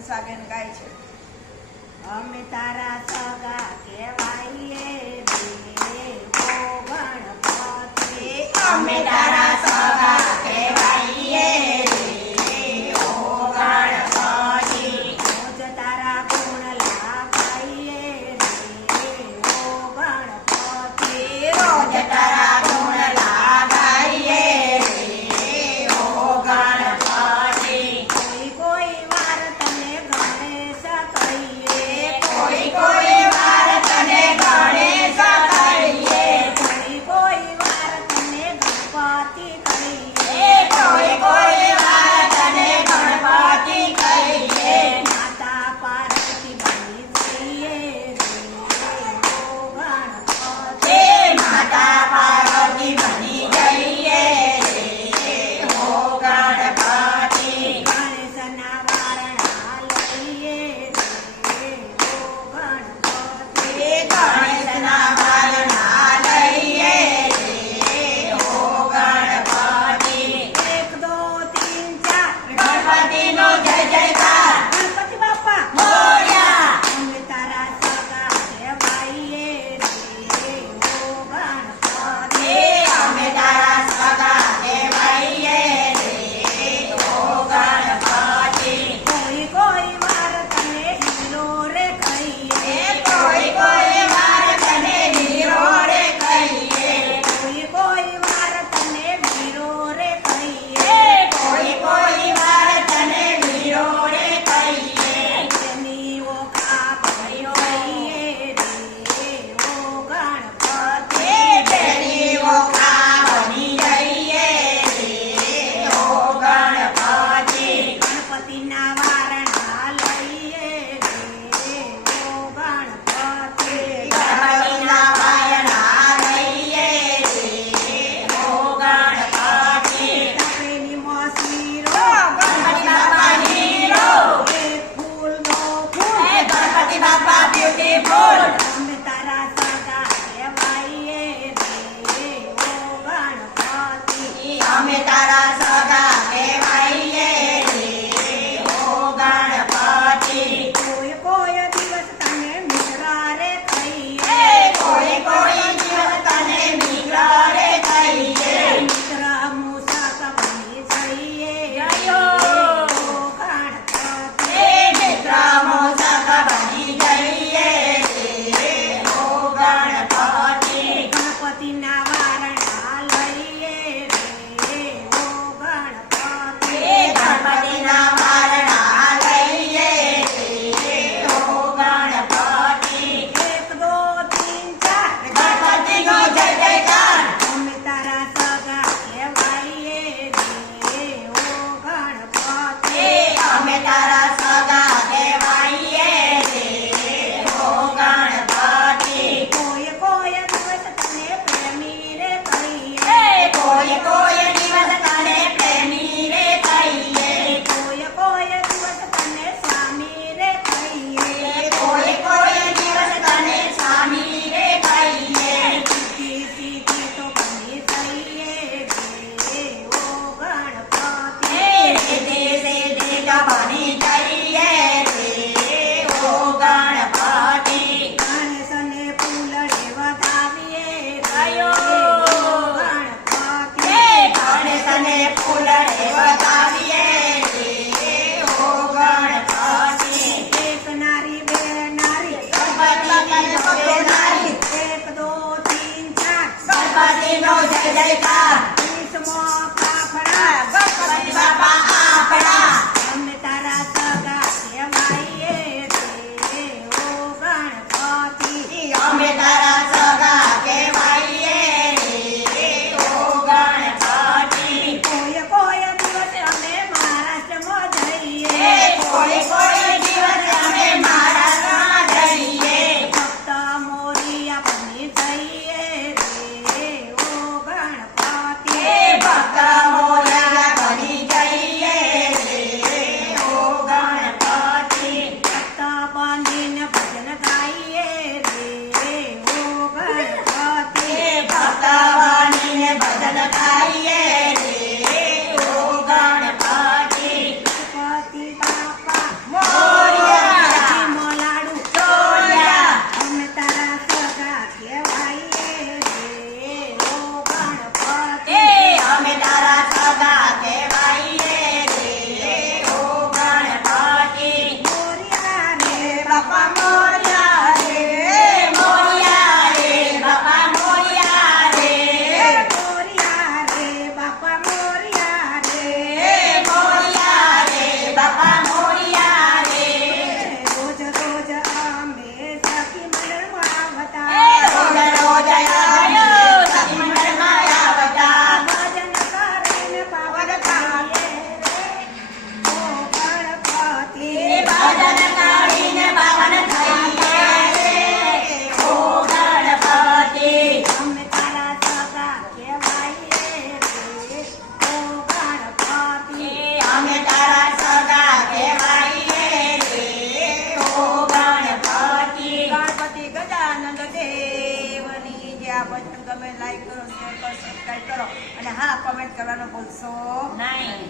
હંસાબેન ગાય છે. અમે તારા સગા કહેવાઈએ રે ઓ ગણપતિ. અમે તારા સગા કહેવાઈએ રે ઓ ગણપતિ. રોજ તારા ગુણ લાગાઈએ રે ઓ ગણપતિ. રોજ તારા ગુણ લાગાઈએ રે ઓ ગણપતિ. કોઈ કોઈ વાર તને ગણેશ કહીએ. કોઈ કોઈ વાર તને ગણેશ કહીએ. કોઈ કોઈ વાર તને ગણપતિ કહીએ. કોઈ કોઈ વાર તને ગણપતિ કહીએ. માતા પાર્વતી બની જઈએ રે ઓ ગણપતિ. માતા પાર્વતી બની જઈએ રે ઓ ગણપતિ. ગણેશના વારણા લઈએ રે ઓ ગણપતિ. ગણેશના વારણા લઈએ રે ઓ ગણપતિ. 1 2 3 4 ગણપતિનો જય જયકાર ગણપતિ બાપા મોરયા. અમે તારા સગા કહેવાઈએ રે ઓ ગણપતિ. અમે તારા સગા કહેવાઈએ રે ઓ ગણપતિ. કોઈ કોઈ વાર તને હીરો રે કહીએ. કોઈ કોઈ વાર તને હીરો રે કહીએ. કોઈ કોઈ વાર તને વીરો રે કહીએ. કોઈ કોઈ વાર તને વીરો રે કહીએ. તેની ઓખા ભર્યો કહીએ રે ઓ ગણપતિ. તેની ઓખા બની જઈએ રે ઓ ગણપતિ. ગણપતિના વારણા લઈએ રે ઓ ગણપતિ. ગણપતિના વારણા લઈએ રે ઓ ગણપતિ. તપેલી મોસીરો ગણપતિ બાપાની રો. એક ફૂલનો ફૂલ. હે ગણપતિ બાપા બ્યુટીફુલ. અમે તારા સગા કહેવાઈએ રે ઓ ગણપતિ. અમે તારા સગા કહેવાઈએ રે ઓ ગણપતિ. કોઈ કોઈ દિવસ તને મિત્રા રે કહીએ. કોઈ કોઈ દિવસ તને મિત્ર રે કહીએ. મિત્ર મુસાક બની જઈએ જયો. ઓ ગણપતિ. મિત્ર મોસક બની જઈએ રે ઓ ગણપતિ. ગણપતિના વારણા લઈએ રે ઓ ગણપતિ. ગણપતિના વારણા લઈએ રે ઓ ગણપતિ. 1 2 3 4 ગણપતિનો જય જયકાર અમે તારા સગા કહેવાઈએ રે ઓ ગણપતિ. અમે તારા સગા કહેવાઈએ રે ઓ ગણપતિ. કોઈ કોઈ દિવસ તને પ્રેમી રે કહીએ. કોઈ કોઈ દિવસ તને પ્રેમી રે કહીએ. કોઈ કોઈ દિવસ તને સ્વામી રે કહીએ. કોઈ કોઈ દિવસ તને સ્વામી રે કહીએ. સીધી સીધી તો બની જઈએ રે ઓ ગણપતિ. સીધે સીધે તો બની જઈએ રે ઓ ગણપતિ. ગણેશને ફૂલડે વધાવીએ રે ગયો. ઓ ગણપતિ. ગણેશને ફૂલડે વધાવીએ રે ઓ ગણપતિ. એક નારી બે નારી ગણપતિની જોડે નારી. 1 2 3 4 ગણપતિનો જય જયકાર. વીસમો ફાફડા. ગણપતિ બાપા આપણા. અમે તારા સગા કહેવાઈએ રે ઓ ગણપતિ. અમે તારા સગા કહેવાઈએ રે ઓ ગણપતિ. કોઈ કોઈ દિવસ અમે મહારાષ્ટ્રમાં જઈએ. કોઈ કોઈ દિવસ અમે મહારાષ્ટ્રમાં જઈએ. ભક્ત મોરિયા બની જઈએ રે ઓ ગણપતિ. ભક્ત મોરયા બની જઈએ રે ભજન ગમે લાઈક કરો, શેર કરો, સબસ્ક્રાઈબ કરો અને હા કમેન્ટ કરવાનું ભૂલશો નહીં.